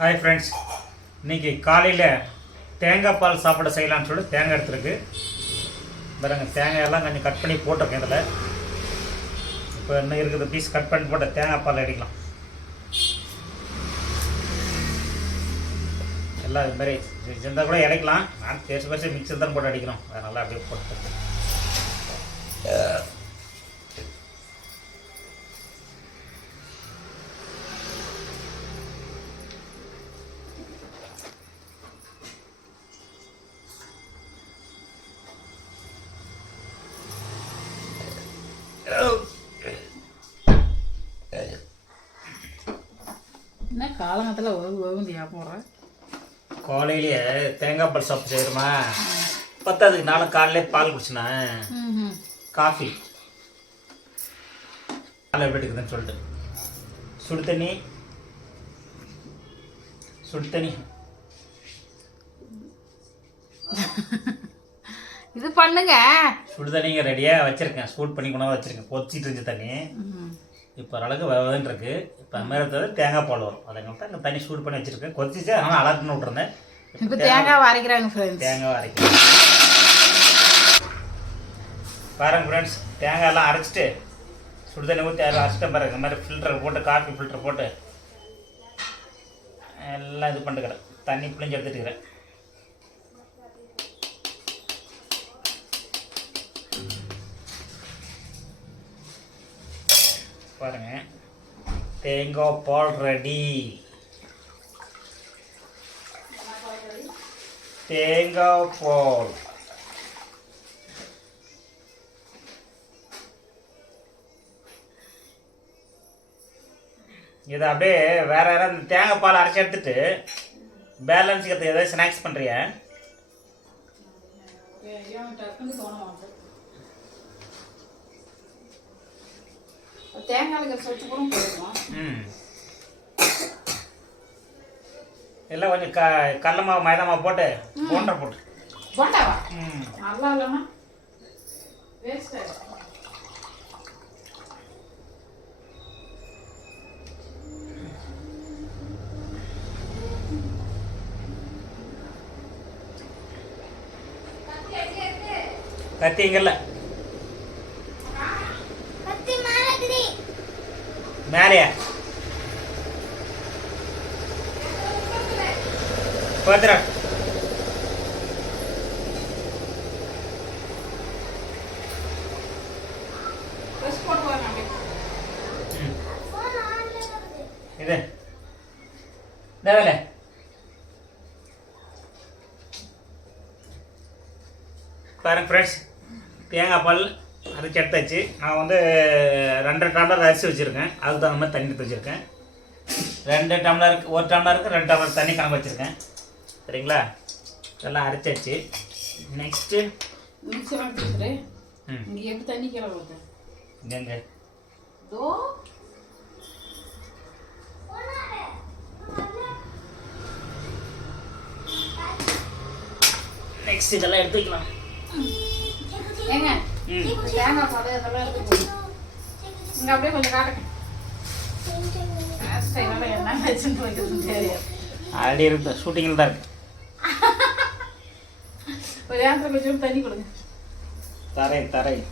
Hi friends, இன்றைக்கி காலையில் தேங்காய் பால் சாப்பிட செய்யலான்னு சொல்லிட்டு தேங்காய் எடுத்துருக்கு பாருங்க. தேங்காயெல்லாம் கொஞ்சம் கட் பண்ணி போட்டிருக்கேன் இதில். இப்போ இன்னும் இருக்குது பீஸ் கட் பண்ணி போட்ட தேங்காய் பால் அடிக்கலாம். எல்லாம் இது மாதிரி இருந்தால் கூட இடைக்கலாம். நான் பேசி மிக்சர் தான் போட்டு அடிக்கிறோம். அதை நல்லா அப்படியே போட்டு என்ன காலங்கத்தில் ஒவ்வொரு போடுறேன். காலையிலேயே தேங்காய் பால் சாப்பிட்டு செய்கிறோமா, பத்தாதுக்கு நானும் காலையிலே பால் குடிச்சினேன். காஃபி பால் எப்படி இருக்குதுன்னு சொல்லிட்டு சுடு தண்ணி இது பண்ணுங்க. சுடு தண்ணிங்க ரெடியாக வச்சுருக்கேன். சூட் பண்ணி கொண்டாந்து வச்சுருக்கேன். கொதிச்சிட்டு இருந்துச்சு தண்ணி. இப்போ ஓரளவுக்கு வருதுன்னு இருக்குது. இப்போ அது மாதிரி இருக்கிறது தேங்காய் பால் வரும். அதனால தான் இங்கே தண்ணி சூடு பண்ணி வச்சுருக்கேன். கொதிச்சிச்சு, அதனால் அலர்ட்னு விட்ருந்தேன். இப்போ தேங்காய் அரைக்கிறாங்க ஃப்ரெண்ட்ஸ். தேங்காய் அரைக்கிறேன் பாருங்க ஃப்ரெண்ட்ஸ். தேங்காயெல்லாம் அரைச்சிட்டு சுடு தண்ணி ஊற்றி அதில் அரைச்சிட்டேன் பாருங்க. இந்த மாதிரி ஃபில்டர் போட்டு, காஃபி ஃபில்டர் போட்டு எல்லாம் இது பண்ணிட்டுக்கிறேன். தண்ணி பிழிஞ்சு எடுத்துட்டுக்கிறேன். பாருங்க, தேங்காய் பால் ரெடி. தேங்காய் பால் இதை அப்படியே வேற யாராவது தேங்காய் பால் அரைச்சி எடுத்துட்டு பேலன்ஸுக்கு ஏதாவது ஸ்நாக்ஸ் பண்ணுறியா? எல்லாம் கொஞ்சம் கடல மாவு, மைதா மாவு போட்டு போண்டா போட்டு போண்டாவா நல்லா இல்லைன்னா வேஸ்ட் ஆகிடும். கத்திங்கல்ல மேலையா பத்திரா இது தேவையில்ல. பாருங்க ஃப்ரெண்ட்ஸ், தேங்காய் பால் அரைச்சி எடுத்தாச்சு. நான் வந்து 2 டம்ளர் அரிசி வச்சுருக்கேன். அதுக்கு தகுந்த மாதிரி தண்ணி எடுத்து வச்சுருக்கேன். 2 டம்ளருக்கு 1 டம்ளருக்கு 2 டம்ளர் தண்ணி கணக்கு வச்சுருக்கேன். சரிங்களா? இதெல்லாம் அரைச்சாச்சு. நெக்ஸ்ட்டு இங்கே எப்படி தண்ணி கிளம்பு இங்கேங்க நெக்ஸ்ட் இதெல்லாம் எடுத்து வைக்கலாம். ஏங்க தேங்காய் பால் இதெல்லாம் எடுத்து இங்கே அப்படியே கொஞ்சம் காட்டுங்க. ஆல்ரெடி இருக்கு, ஷூட்டிங்கில் தான் இருக்கு. ஒரு ஏந்திரம் கொஞ்சம் தண்ணி கொடுங்க. தரை தண்ணி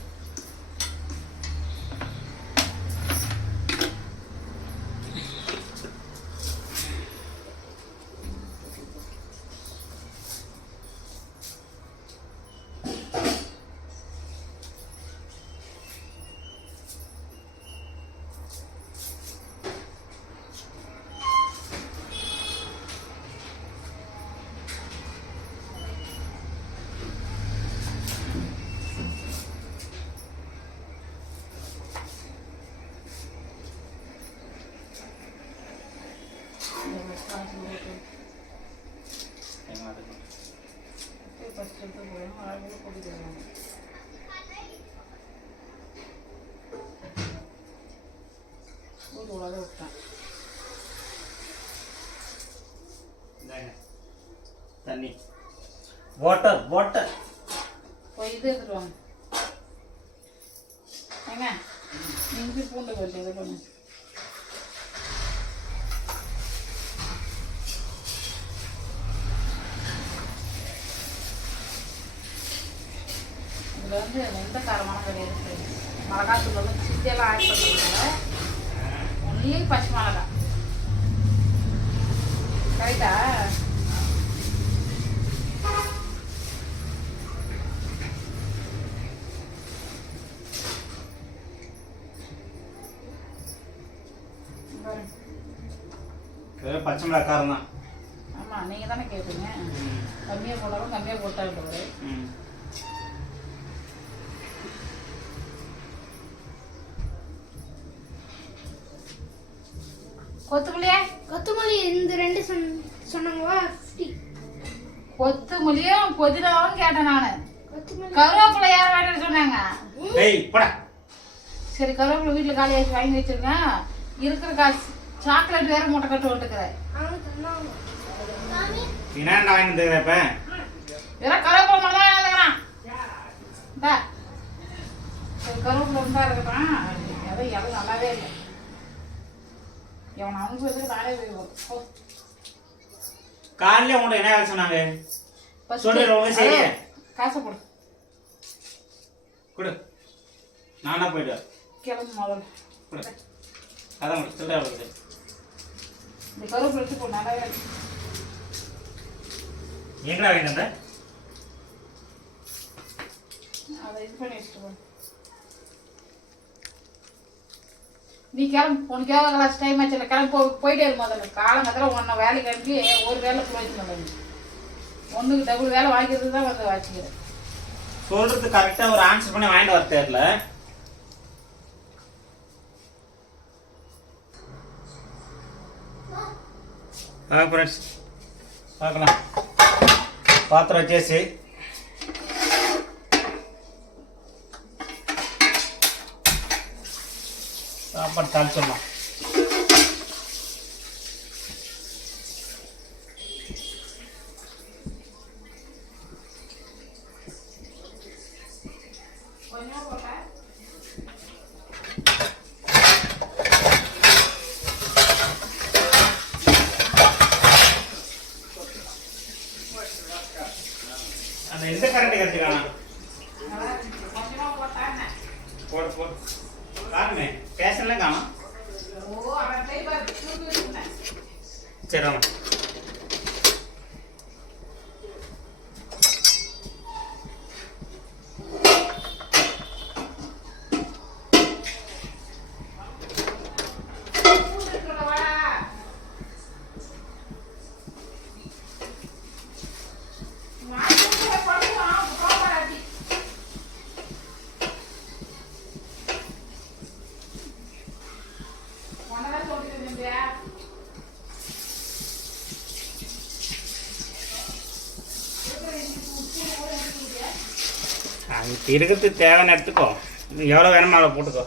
வாட்டர் இது எடுத்துட்டு வாங்க. ஏங்க இஞ்சி பூண்டு கொஞ்சம் இது பண்ணு. இதில் வந்து எந்த காரமான கிடையாது. மிளகாத்தூள் வந்து சித்தியெல்லாம் ஆட் பண்ணுறதுனால ஒன்லி பச்சை மிளகா. கரெக்டா? பச்சை மிளகா காரம் தான். ஆமாம், நீங்கள் தானே கேட்பீங்க. கம்மியாக போட்டாலும் கம்மியாக போட்டாலும். கொத்தமல்லி இந்த ரெண்டு சொன்னாங்களா? 50. கொத்தமல்லியும் புதினாவும் கேட்டேன் நான். கருவேப்பிலை யார் வேணும்னு சொன்னாங்க? சரி, கருவேப்பிலை வீட்டில் காலியாச்சு வாங்கி வச்சிருக்கேன். இருக்கிற காசு சாக்லேட் வேற மூட்டை கட்டு விட்டுக்கிறேன். வெறும் கருவேப்பிலை மட்டும் தான் எழுதுக்கிறான். சரி, கருவேப்பிலை இருந்தா இருக்கிறான். எதுவும் நல்லாவே இல்லை. இவன் அவங்க நானே போய் காலையில உங்கள்கிட்ட என்ன வேலை சொன்னாங்க? காசை கொடு. கொடு, நானா போயிட்டு கிளம்பு முதல்ல. கொடு, அதான் கொடு, சொல்கிறேன் அவளுக்கு. இந்த கருவேப்பிலை எடுத்து போ, நல்லாவே எங்கடா வாங்கிட்டு வந்த? அதை இது பண்ணி வச்சுட்டு போ. நீ கிளம்பு, உனக்கு எவ்வளோ கிளாஸ் டைம் ஆச்சு? இல்லை கிளம்பி போயிட்டே இருக்கும். முதல்ல காலங்கத்தில் ஒன்றை வேலைக்கு அனுப்பி ஒரு வேலை போயிட்டு ஒன்றுக்கு டபுள் வேலை வாங்கிக்கிறது தான் வந்து வச்சுக்கிறேன். சொல்றது கரெக்டாக ஒரு ஆன்சர் பண்ணி வாங்கிட்டு வர தெரியல. ஃப்ரெண்ட்ஸ் பார்க்கலாம். பாத்திரம் వచ్చేసి சாப்பாடு தாளிச்சிடலாம். அந்த எந்த கரண்ட் கிடைச்சிருக்கானா? போடு போடு காணுமே, பேசலாம் காணும். சரி வாங்க. அதுக்கு இருக்கிறது தேவையான எடுத்துக்கோ. எவ்வளோ வேணுமோ அவ்வளோ போட்டுக்கோ.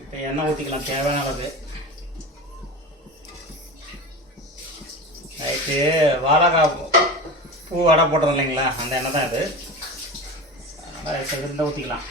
இப்போ எண்ணெய் ஊற்றிக்கலாம் தேவையான அளவு. நைட்டு வாழைக்காய் பூ வடை போட்டது இல்லைங்களா, அந்த எண்ணெய் தான் இது. அதனால் இருந்தால் ஊற்றிக்கலாம்.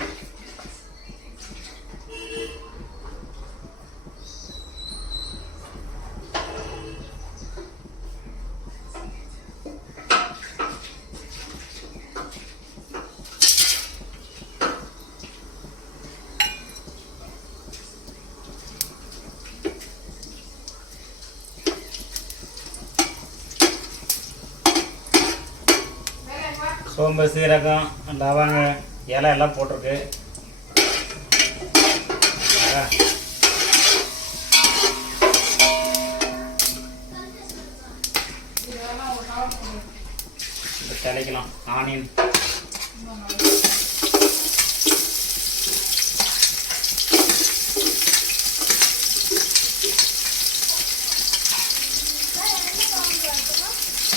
சோம்பு, சீரகம், லவங்க, இலை எல்லாம் போட்டிருக்கு. தெளிக்கலாம். ஆனியன்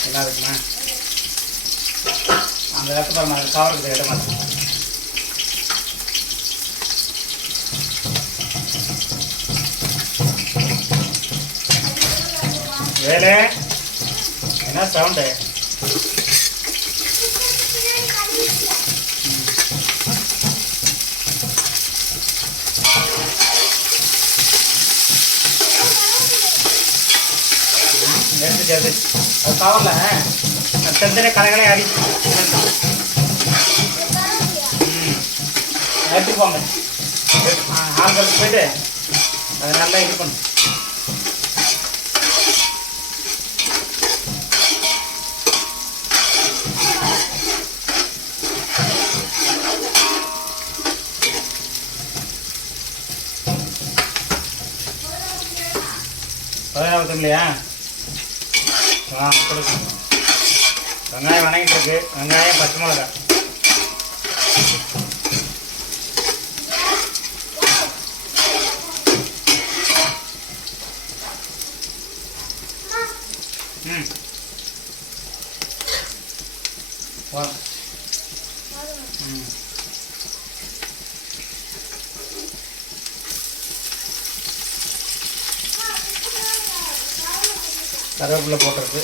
எல்லாம் இருக்குண்ணா. அந்த இடத்துல மாதிரி கவருக்கு இட மாட்டேன். வேலை என்ன சவுண்டு? எடுத்துச்சு அது கவரில் தனித்தனி கடைகளே அடி எடுத்துட்டு போங்க. ஆளுக்கு போயிட்டு அதை நல்லா இது பண்ணும். இல்லையா கொடுக்கும். வெங்காயம் வணங்கிட்டு இருக்கு. வெங்காயம் பச்சை மிளகா வா கருவேப்பிலை போட்டிருக்கு.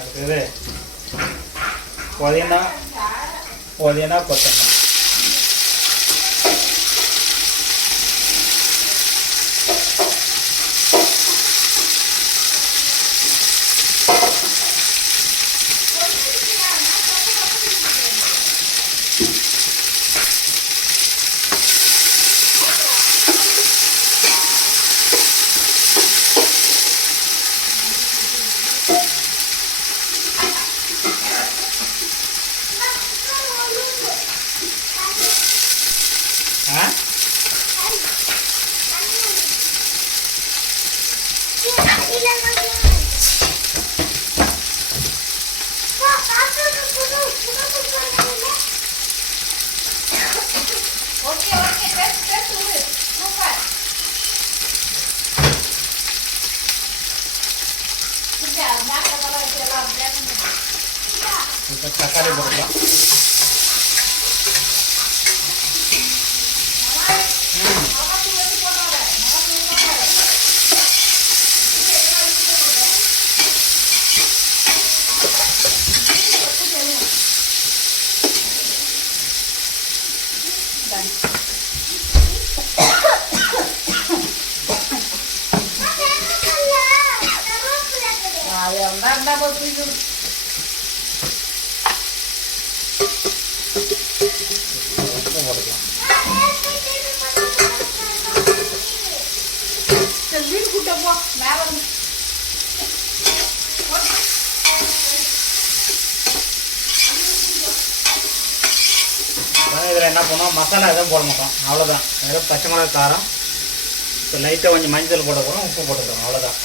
அடுத்தது புதினா கொத்தமல்லி. தக்காளி போட்டுக்கலாம். இதில் என்ன பண்ணுவோம், மசாலா எதுவும் போட மாட்டோம். அவ்வளோதான். வெறும் பச்சை மிளகா காரம், இப்போ லைட்டாக கொஞ்சம் மஞ்சள் போட போகிறோம், உப்பு போட்டுக்கிறோம். அவ்வளோதான்.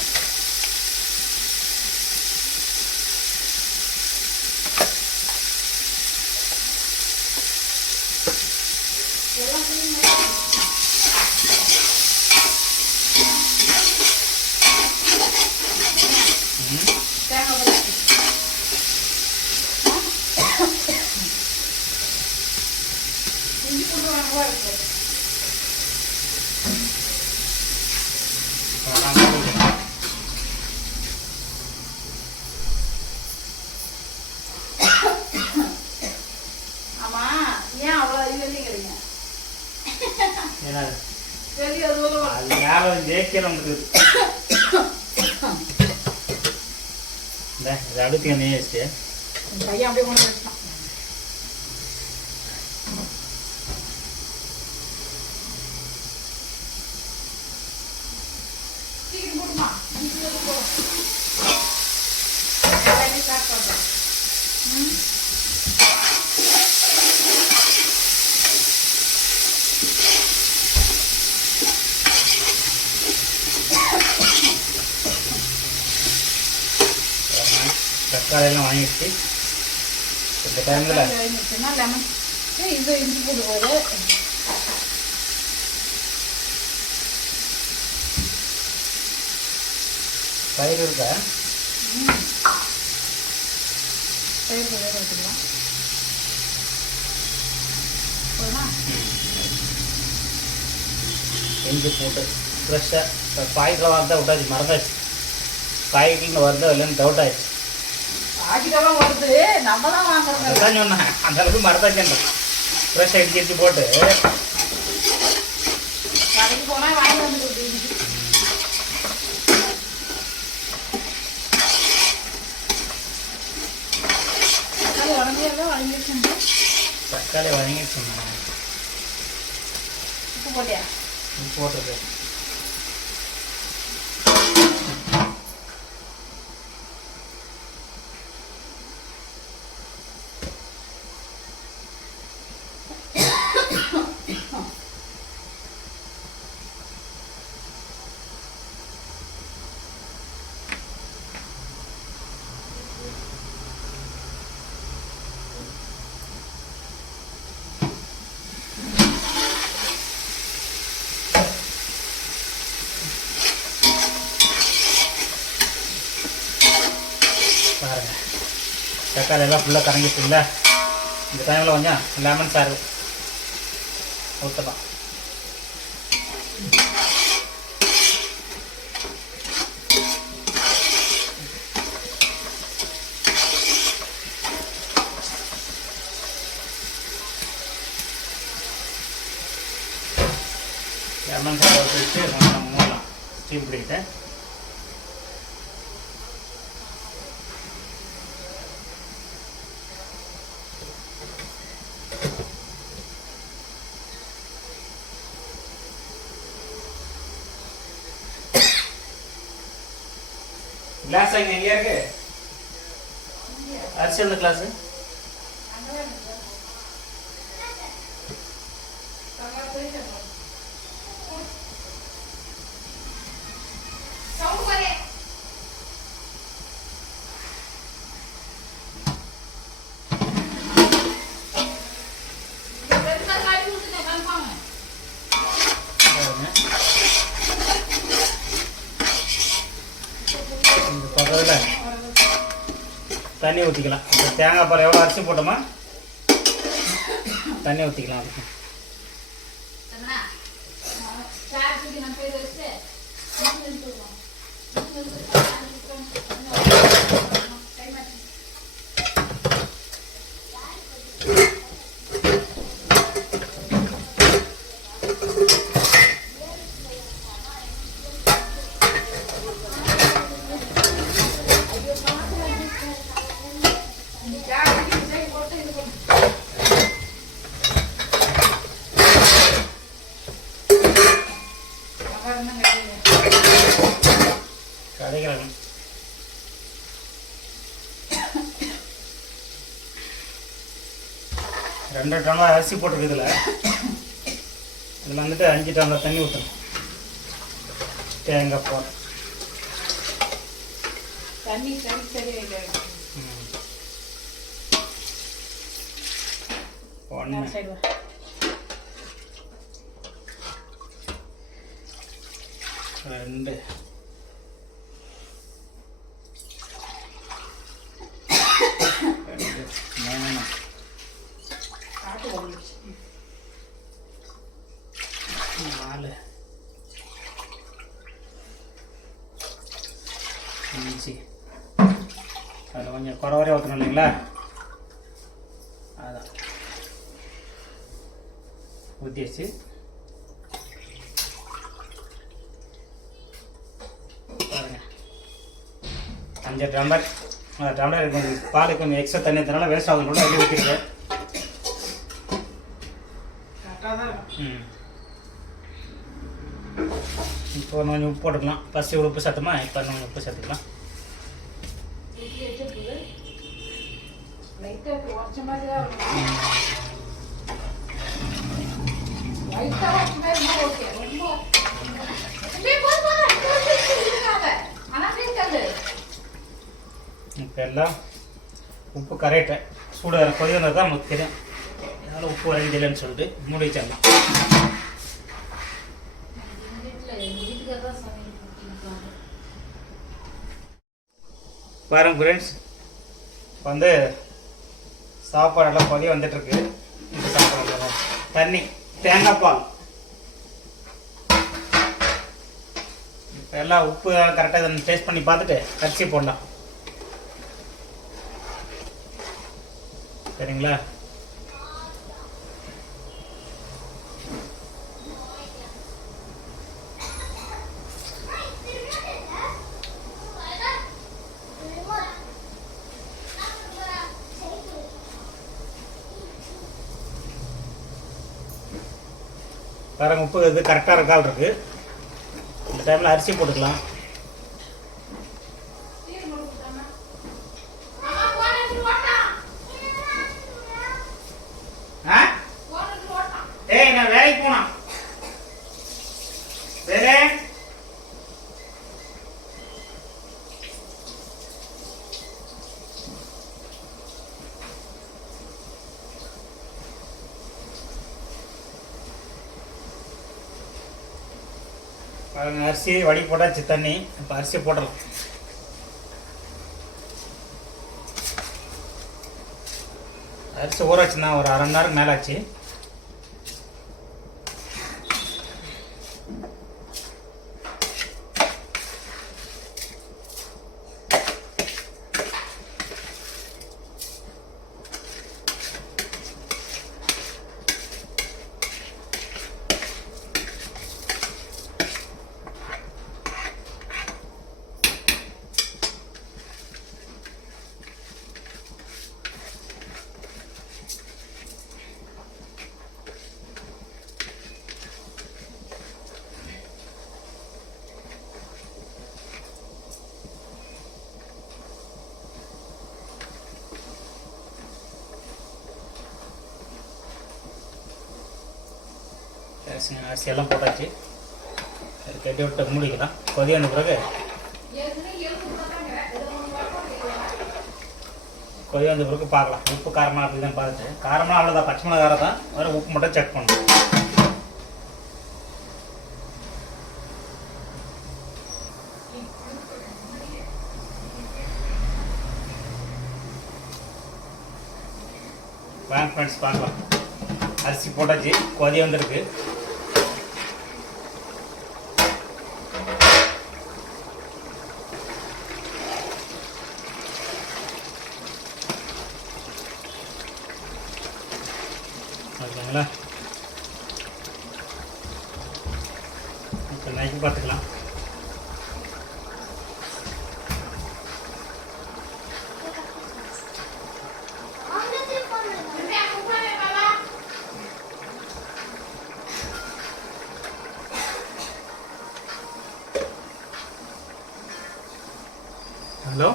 அது மேலே ஜெயிக்கிற உங்களுக்கு இது அடுத்து நெய் வச்சு பையன் அப்படியே கொண்டு வச்சுட்டான். போட்டுமா ஸ்டார்ட் பண்ணுறேன். தக்காளியெல்லாம் வாங்கிடுச்சு. இந்த டைமில் லெமன் இது இஞ்சி போடுவாரு. தயிர் இருக்கா? தயிர் வேக வச்சுக்கலாம். போதுமா? இஞ்சி போட்டு ஃப்ரெஷ்ஷாக பாக்கெட்டில் வாங்க விட்டாச்சு, மறந்தாச்சு. பாக்கெட்டில் வருதோ இல்லைன்னு டவுட் ஆயிடுச்சு. பாக்கெட்டெல்லாம் வருது, நம்ம தான் வாங்குறோம். அதுதான் சொன்னேன், அந்த அளவுக்கு மறந்தாச்சுன்றேன். ஃப்ரெஷ்ஷாக இஞ்சி போட்டு கடைக்கு போனால் வாங்கி வந்து கொடுத்து தக்காளி உடனே வழங்கிடுச்சுங்க. தக்காளி வதங்கி சொன்னேன். உப்பு போட்டியா? போட்டது பாருங்கள், தக்காளி எல்லாம் ஃபுல்லாக கரங்கிட்டுங்களா. இந்த டைமில் கொஞ்சம் லெமன் சாறு ஊற்றலாம். லெமன் சாறு ஊற்றிட்டு கொஞ்சம் மூடலாம். ஸ்டீம் பிடிக்கிட்டு கிளாஸ் அங்கே எங்கேயா இருக்கு? அரிசி எந்த கிளாஸு? இந்த பக்கத்தில் தண்ணி ஊற்றிக்கலாம். இப்போ தேங்காய் பால் எவ்வளோ அரிசி போட்டோமா தண்ணி ஊற்றிக்கலாம். அதுக்கு கடைக்கிறாங்க. ரெண்டு டம்ளர் அரிசி போட்டிருக்கு. இதில் வந்துட்டு 5 டம்ளர் தண்ணி ஊற்றணும். தேங்காய் பால் தண்ணி சரி சரி ஒன்று சைடு 2 4 5 அதில் கொஞ்சம் குறவரையாக ஊற்றணும் இல்லைங்களா? அதான் ஊற்றிடுச்சு. பாருங்க, 5 டம்ளர் டம்ளர் கொஞ்சம் பால் கொஞ்சம் எக்ஸ்ட்ரா தண்ணி தரனால வேஸ்ட் ஆகுது கூட அப்படியே ஊற்றிடுங்க. இப்போ கொஞ்சம் உப்பு போட்டுக்கலாம். ஃபஸ்ட்டு இவ்வளோ உப்பு சேர்த்தோமா, இப்போ கொஞ்சம் உப்பு சேர்த்துக்கலாம். இப்போ எல்லாம் உப்பு கரெக்டாக சூடு கொதி வந்தது தான் நமக்கு தெரியும். அதனால் உப்பு வரைஞ்சலன்னு சொல்லிட்டு மூடி வச்சிடலாம். பாருங்க ஃப்ரெண்ட்ஸ், வந்து சாப்பாடு எல்லாம் கொதி வந்துட்டுருக்கு. இது சாப்பிடலாம். தண்ணி, தேங்காய் பால். இப்போ எல்லாம் உப்பு கரெக்டாக டேஸ்ட் பண்ணி பார்த்துட்டு அரிசி போடலாம். சரிங்களா? பாருங்க, உப்பு இது கரெக்டாக இருக்கால் இருக்குது. இந்த டைமில் அரிசி போட்டுக்கலாம். ஏய், நான் வேலைக்கு போனா வேலை. அரிசி வடி போட்டாச்சு தண்ணி. இப்போ அரிசி போடலாம். அரிசி ஊற வச்சுன்னா ஒரு அரை மணி நேரம் மேலே ஆச்சு. அரிசி எல்லாம் போட்டாச்சு. கட்டி விட்டு மூடிக்கலாம். கொதி வந்த பிறகு பார்க்கலாம். உப்பு காரமாக அப்படி தான் பார்த்துட்டு. காரமாக அவ்வளோதான், பச்சை மிளகாய் தான். வேறு உப்பு மட்டும் செக் பண்ணணும். வாங்க ஃப்ரெண்ட்ஸ் பார்க்கலாம். அரிசி போட்டாச்சு, கொதி வந்திருக்கு. ஓகேங்களா? இப்போ நைட்டு பார்த்துக்கலாம். ஹலோ,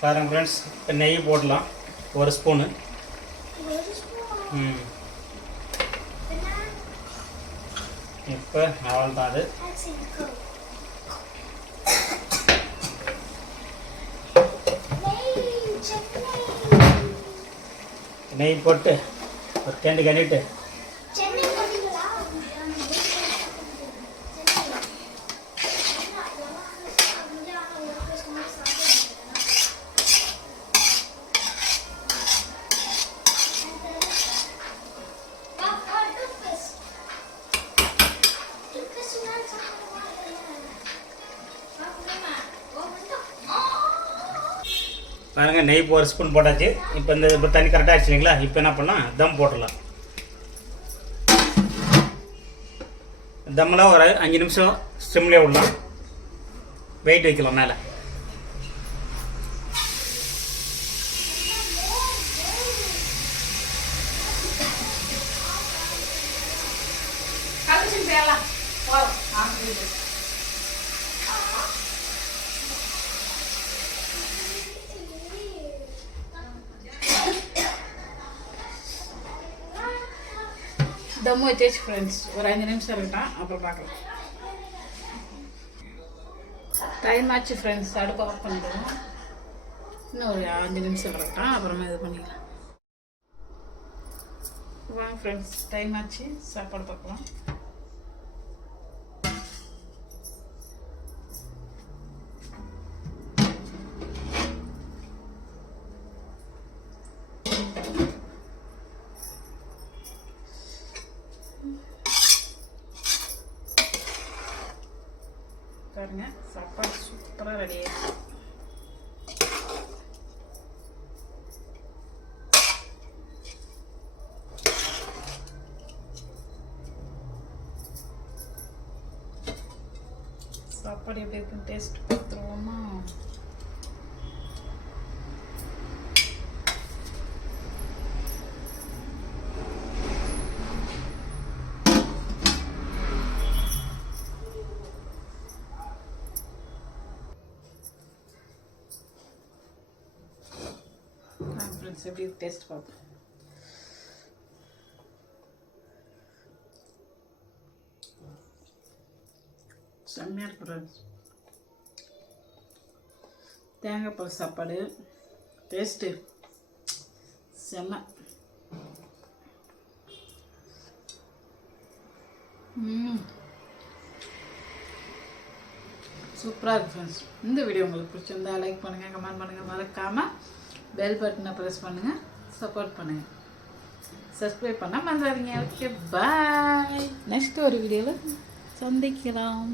பாருங்க ஃப்ரெண்ட்ஸ், இப்போ நெய் போடலாம். ஒரு ஸ்பூனு. இப்போ அவ்வளோதான். அது நெய் போட்டு ஒரு தேண்டு கண்டிட்டு பாருங்கள். நெய் ஒரு ஸ்பூன் போட்டாச்சு. இப்போ இந்த இப்போ தண்ணி கரெக்டாக ஆச்சு இல்லைங்களா? இப்போ என்ன பண்ணலாம், தம் போட்டுடலாம். தம்மில் ஒரு 5 நிமிஷம் ஸ்டிம்லேயே விடலாம். வெயிட் வைக்கலாம் மேலே. தம்மு வச்சாச்சு ஃப்ரெண்ட்ஸ். ஒரு 5 நிமிஷம் இருக்கட்டும், அப்புறம் பார்க்கலாம். டைம் ஆச்சு ஃப்ரெண்ட்ஸ். அடுப்பை ஆஃப் பண்ணிடுவோம். இன்னும் ஒரு 5 நிமிஷம் இருக்கட்டும், அப்புறமா இது பண்ணிக்கலாம். வாங்க ஃப்ரெண்ட்ஸ், டைம் ஆச்சு. சாப்பாடு பார்க்கலாம். பாருங்க சாப்பாடு சூப்பராக ரெடி ஆயிடுச்சு. சாப்பாடு எப்படி இருக்குன்னு டேஸ்ட் பார்த்துருவோமா? ஃப்ரெண்ட்ஸ் எப்படி டேஸ்ட் பார்ப்போம். செம்மையாக இருக்கு ஃப்ரெண்ட்ஸ். தேங்காய் பால் சாப்பாடு டேஸ்ட்டு செம்ம. சூப்பராக இருக்குது ஃப்ரெண்ட்ஸ். இந்த வீடியோ உங்களுக்கு பிடிச்சிருந்தா லைக் பண்ணுங்கள், கமெண்ட் பண்ணுங்கள், மறக்காமல் பெல் பட்டனை ப்ரெஸ் பண்ணுங்கள், சப்போர்ட் பண்ணுங்கள், சப்ஸ்கிரைப் பண்ணால் மறந்துடாதீங்க. Okay bye. நெக்ஸ்ட் ஒரு வீடியோவில் சந்திக்கலாம்.